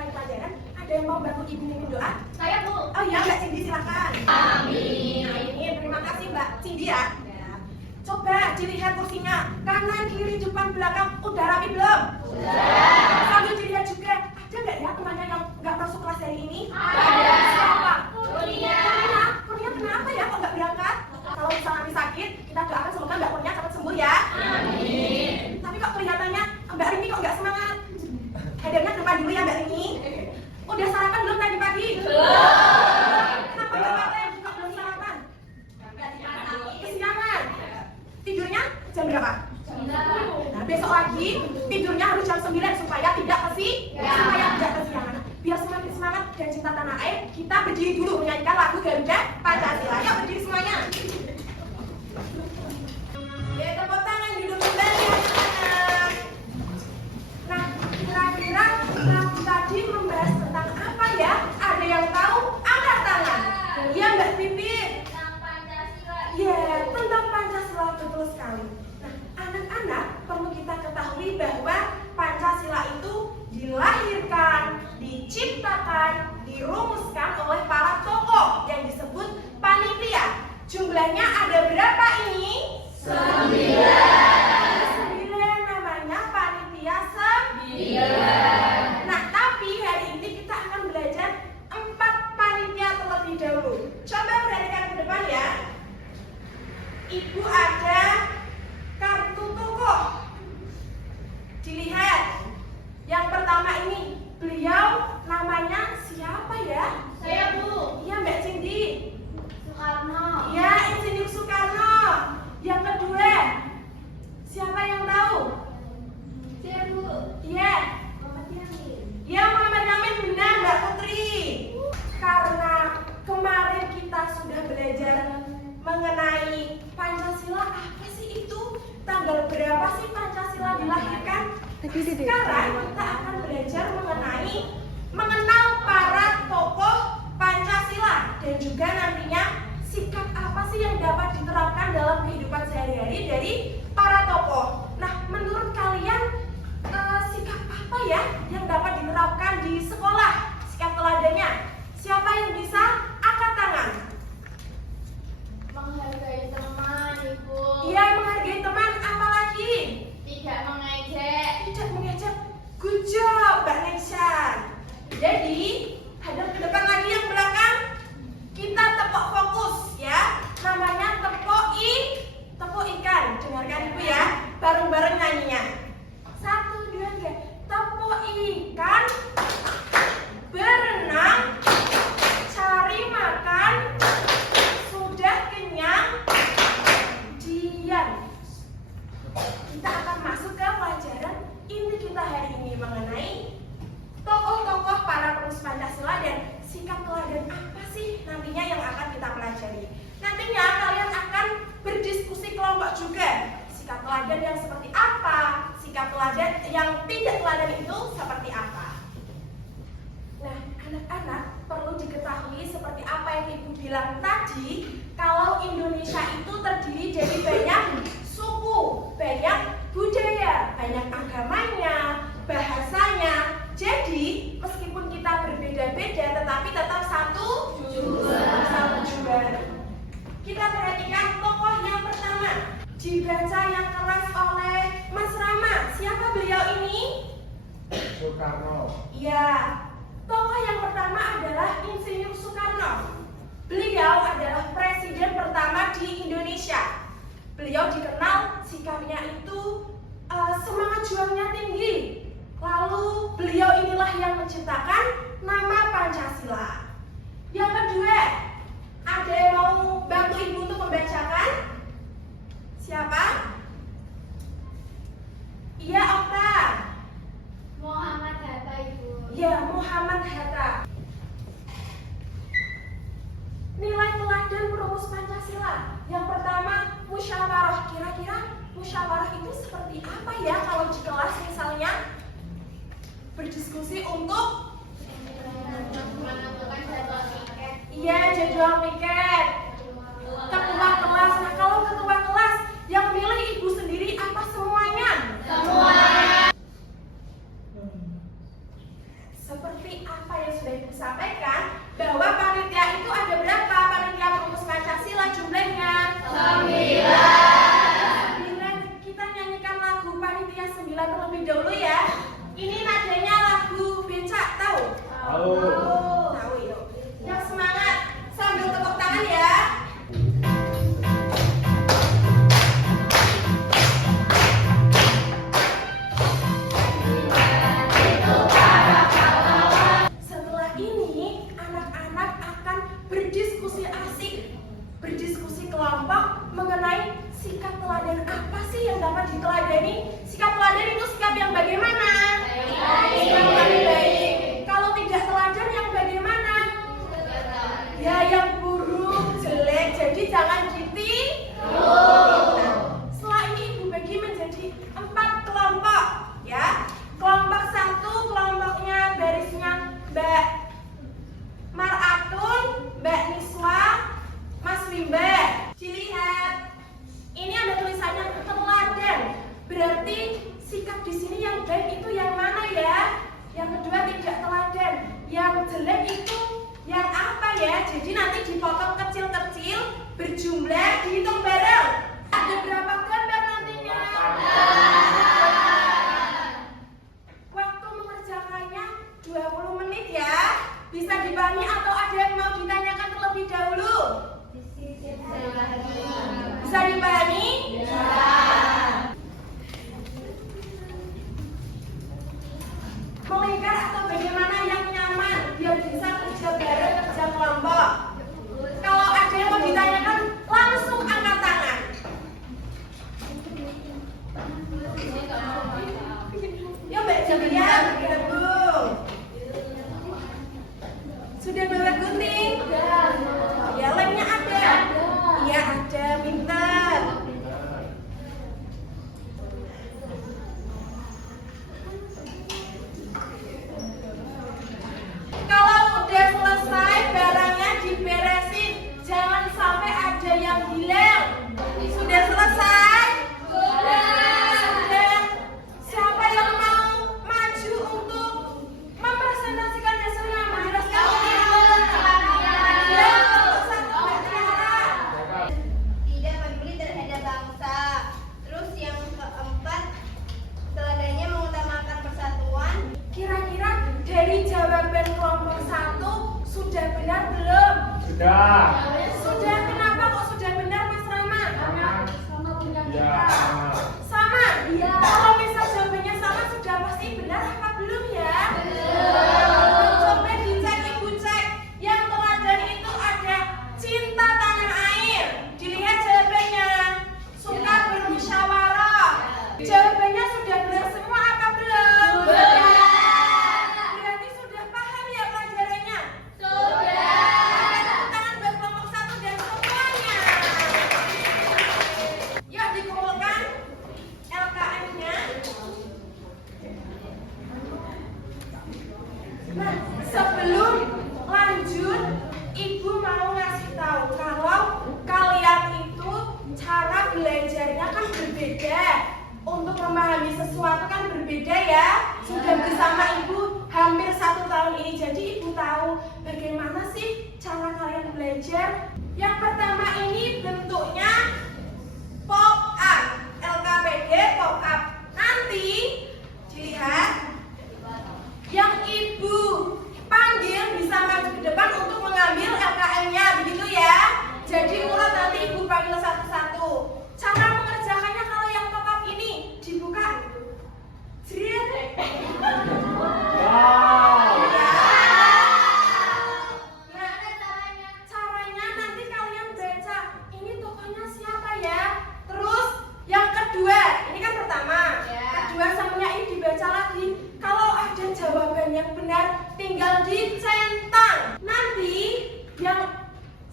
mulai pelajaran, ada yang mau bantu Ibu mimpin doa? Saya, Bu. Oh iya, Mbak Cindy silakan. Amin. Terima kasih Mbak Cindy ya. Coba dilihat kursinya, kanan, kiri, depan, belakang, udah rapi belum? Sudah. Sambil dilihat juga, ada nggak ya temannya yang nggak masuk kelas hari ini? Ada. Siapa? Kurnia. Kurnia kenapa ya kok nggak berangkat? Kalau misalnya nanti sakit, kita doakan semoga Mbak Kurnia cepat sembuh ya. Amin. Tapi kok kelihatannya Mbak Rini kok nggak semangat? Hadirnya ke depan dulu ya Mbak Rini. Udah sarapan belum tadi pagi? Belum. Kenapa Mbak Paten kok belum sarapan? Kesiangan. Tidurnya jam berapa? Nah, besok lagi tidurnya harus jam 9 supaya tidak kesiangan. Biar semakin semangat dan cinta tanah air, kita berdiri dulu menyanyikan lagu Garuda Pancasila. Yuk berdiri semuanya. Ya, tepuk tangan dulu kembali anak-anak. Nah, kira-kira lagu tadi membahas tentang apa ya? Ada yang tahu? Angkat tangan. Iya Mbak Pipit. Ya, tentang Pancasila betul sekali. Nah, anak-anak perlu kita ketahui bahwa Pancasila itu dilahirkan, diciptakan, dirumuskan oleh para tokoh yang disebut panitia. Jumlahnya ada berapa ini? 9 namanya panitia 9. Nah, tapi hari ini kita akan belajar 4 panitia terlebih dahulu. Coba perhatikan ke depan ya. Ibu ada kartu tokoh. Dilihat. Yang pertama ini, beliau namanya siapa ya? Saya, Bu. Iya Mbak Cindy. Soekarno. Ya, Insinyur Soekarno. Yang kedua, siapa yang tahu? Saya, Bu. Iya. Muhammad Yamin. Ya, Muhammad Yamin, benar Mbak Putri. Karena kemarin kita sudah belajar mengenai Pancasila, apa sih itu? Tanggal berapa sih Pancasila dilahirkan? Sekarang kita akan belajar mengenal para tokoh Pancasila dan juga nantinya sikap apa sih yang dapat diterapkan dalam kehidupan sehari-hari dari para tokoh. Nah, menurut kalian sikap apa ya yang dapat diterapkan di sekolah? Sikap teladannya. Siapa yang bisa angkat tangan? Menghargai teman, Ibu. Iya, menghargai teman, apalagi? Tidak mengejek. Tidak mengejek. Good job, Mbak Nesha. Jadi, hadap ke depan lagi yang belakang. Kita tepuk fokus ya. Namanya tepuk ikan. Dengarkan Ibu ya. Bareng-bareng nyanyinya. 1, 2, 3. Tepuk ikan. Berenang. Cari makan. Sudah kenyang. Diam. Kita akan masuk ke pelajaran inti kita hari ini mengenai tokoh-tokoh para penerus Pancasila dan sikap teladan apa sih nantinya yang akan kita pelajari. Nantinya kalian akan berdiskusi kelompok juga. Sikap teladan yang seperti apa, sikap teladan yang tidak teladan itu seperti apa. Nah, anak-anak perlu diketahui seperti apa yang Ibu bilang tadi, kalau Indonesia itu terdiri dari banyak suku, banyak budaya, banyak agamanya, bahasanya. Jadi, meskipun kita berbeda-beda, tetapi tetap satu juara. Kita perhatikan tokoh yang pertama, dibaca yang keras oleh Mas Rama. Siapa beliau ini? Soekarno. Ya, tokoh yang pertama adalah Insinyur Soekarno. Beliau adalah presiden pertama di Indonesia. Beliau dikenal sikapnya itu semangat juangnya tinggi. Lalu beliau inilah yang menciptakan nama Pancasila. Yang kedua, ada yang mau bantu Ibu untuk membacakan? Siapa? Iya, Okta. Muhammad Hatta, Ibu. Ya, Muhammad Hatta. Nilai teladan perumus Pancasila. Yang pertama, musyawarah. Kira-kira musyawarah itu seperti apa ya kalau di kelas misalnya berdiskusi untuk menentukan jadwal tiket. iya jadwal piket. Ketua kelas. Nah, kalau ketua kelas yang milih Ibu sendiri apa semuanya? Semua. Seperti apa yang sudah Ibu sampaikan, bahwa panitia itu ada berapa? Panitia perumus Pancasila jumlahnya 9. Kita nyanyikan lagu panitia 9 terlebih dahulu ya. Ini nadanya lagu becak, tahu? Tahu. Tahu yuk. Yang semangat sambil tepuk tangan ya. Setelah ini anak-anak akan berdiskusi asik, berdiskusi kelompok mengenai sikap teladan apa sih yang dapat diteladani. Sikap teladan itu sikap yang bagaimana? Sikap yang baik. Kalau tidak teladan yang bagaimana? Ya yang buruk, jelek. Jadi jangan ditiru. Setelah ini Ibu bagi menjadi 4 kelompok ya. Kelompok 1 kelompoknya barisnya Mbak Maratun, Mbak Niswa, Mas Limba. Dilihat. Ini ada tulisannya teladan. Berarti sikap di sini yang baik itu yang mana ya? Yang kedua tidak teladan. Yang jelek itu yang apa ya? Jadi nanti dipotong kecil-kecil, berjumlah, dihitung bareng. Ada berapa gambar nantinya? Waktu mengerjakannya 20 menit ya. Bisa dipahami atau ada yang mau ditanyakan terlebih dahulu? Bisa dipahami? Melingkar atau bagaimana yang nyaman biar bisa kerja bareng, kerja kelompok. Kalau ada yang mau ditanyakan langsung angkat tangan. Ya Mbak Julia, bergabung. Sudah bawa gunting? Ya lemnya ada. Iya ada, pintar. Kalau udah selesai barangnya diberesin, jangan sampai ada yang hilang. Sudah selesai? Sudah. Siapa yang mau maju untuk mempresentasikan hasilnya? Menjelaskan ya, satu Mbak Tiara. Tidak peduli terhadap bangsa. Terus yang keempat, teladannya mengutamakan persatuan. Kira-kira dari jawaban kelompok 1 sudah benar belum? Sudah. Sudah, kenapa kok sudah benar Mas Rama? Ya. Sama? Iya. Kalau misal jawabannya sama sudah pasti benar apa belum ya? Belum. Coba dicek, Ibu cek. Yang teladan itu ada cinta tanah air. Dilihat jawabannya. Suka bermusyawarah. Jawabannya sudah benar semua apa belum? Berarti sudah paham ya pelajarannya? Tepuk tangan buat kelompok 1 dan semuanya. Yuk dikumpulkan LKM-nya. Nah, sebelum lanjut, Ibu mau ngasih tahu kalau kalian itu cara belajarnya kan berbeda. Untuk memahami sesuatu kan berbeda ya. Sudah bersama Ibu hampir 1 tahun ini, jadi Ibu tahu bagaimana sih cara kalian belajar. Yang pertama ini bentuknya pop up, LKPD pop up. Nanti dilihat yang Ibu panggil bisa maju ke depan untuk mengambil LKM-nya, begitu ya. Jadi urut nanti Ibu panggil satu-satu. Cara mengerjakannya kalau yang pop up ini dibuka. Jret. Wow. Caranya nanti kalian baca ini tokohnya siapa ya. Terus yang kedua, ini kan pertama. Kedua sampulnya ini dibaca lagi. Kalau ada jawaban yang benar tinggal dicentang. Nanti yang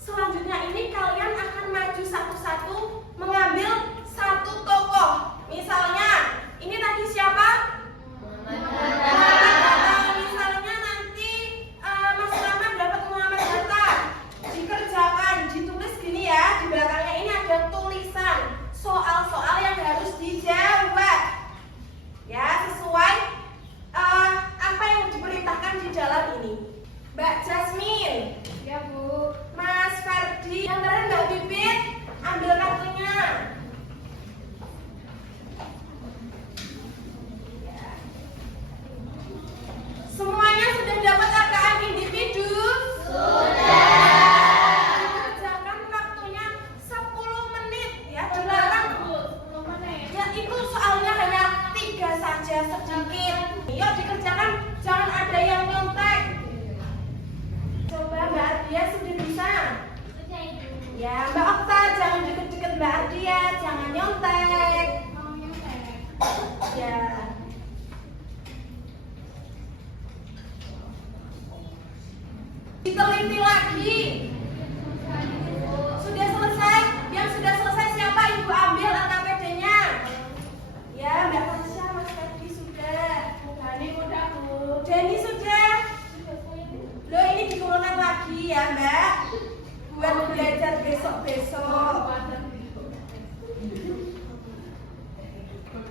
selanjutnya ini kalian akan maju satu-satu mengambil satu tokoh. Misalnya ini tadi siapa? Misalnya nanti Mas Rahman dapat Muhammad Hatta. Dikerjakan, ditulis gini ya. Di belakangnya ini ada tulisan soal-soal yang harus dijawab. Ya, sesuai apa yang diperintahkan di dalam ini. Mbak Jasmine. Ya, Bu. Mas Ferdi. Yang terakhir Mbak Bibit. Ambil kartunya. Semuanya sudah dapat AKM individu? Dikerjakan waktunya 10 menit ya, dilarang. Ya itu soalnya hanya 3 saja, sedikit. Yuk dikerjakan, jangan ada yang nyontek. Coba Mbak Ardia sudah bisa? Ya Mbak Okta, jangan deket-deket Mbak Ardia, jangan nyontek. Ya. Diteliti lagi. Sudah selesai? Yang sudah selesai siapa? Ibu ambil LKPD-nya. Ya, Mbak Tasya, Mas Ferdi sudah. Hani udah, Bu. Denny sudah. Loh, ini dikumpulkan lagi ya, Mbak. Buat belajar besok-besok.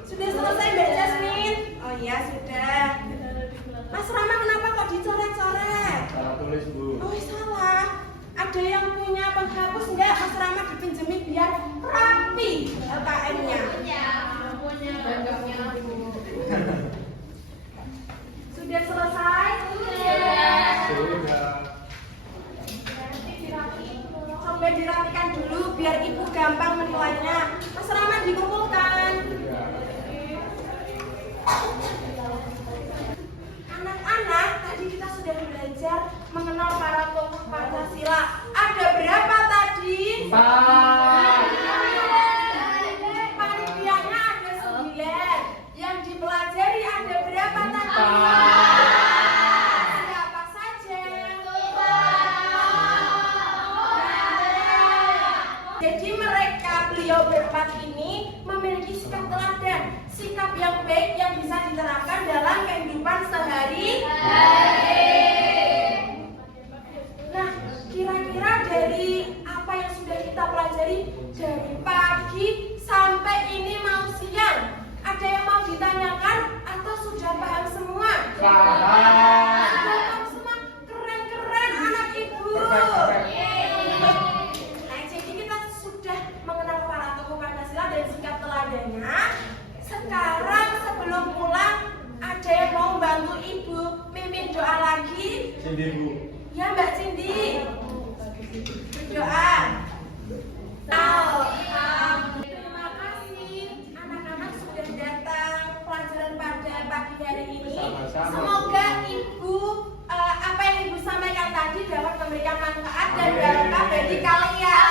Sudah selesai, Mbak Jasmine? Oh iya, sudah. Mas Rama kenapa kok dicoret-coret? Salah tulis, Bu. Oh salah. Ada yang punya penghapus enggak? Mas Rama dipinjemin biar rapi LKM-nya. Sudah selesai? Sudah. Coba dirapikan dulu biar ibu gampang menilainya. Mas Rama dikumpulkan. Anak-anak, tadi kita sudah belajar mengenal para tokoh Pancasila. Ada berapa tadi? 4. Panitianya ada 9. Yang dipelajari ada berapa tadi? 4. Siapa saja? Jadi mereka, beliau berempat ini memiliki sikap teladan, sikap yang baik yang bisa diterapkan dalam kehidupan sehari-hari. Nah, kira-kira dari apa yang sudah kita pelajari dari pagi sampai ini mau siang, ada yang mau ditanyakan atau sudah paham semua? Paham. Sudah paham semua? Keren-keren anak ibu. Nah, jadi kita sudah mengenal para tokoh Pancasila dan sikap teladannya. Sekarang sebelum pulang, ada yang mau bantu ibu mimpin doa lagi? Cindy, Bu. Ya Mbak Cindy. Berdoa. Terima kasih anak-anak sudah datang pelajaran pada pagi hari ini. Sama-sama. Semoga ibu apa yang ibu sampaikan tadi dapat memberikan manfaat dan barokah bagi kalian.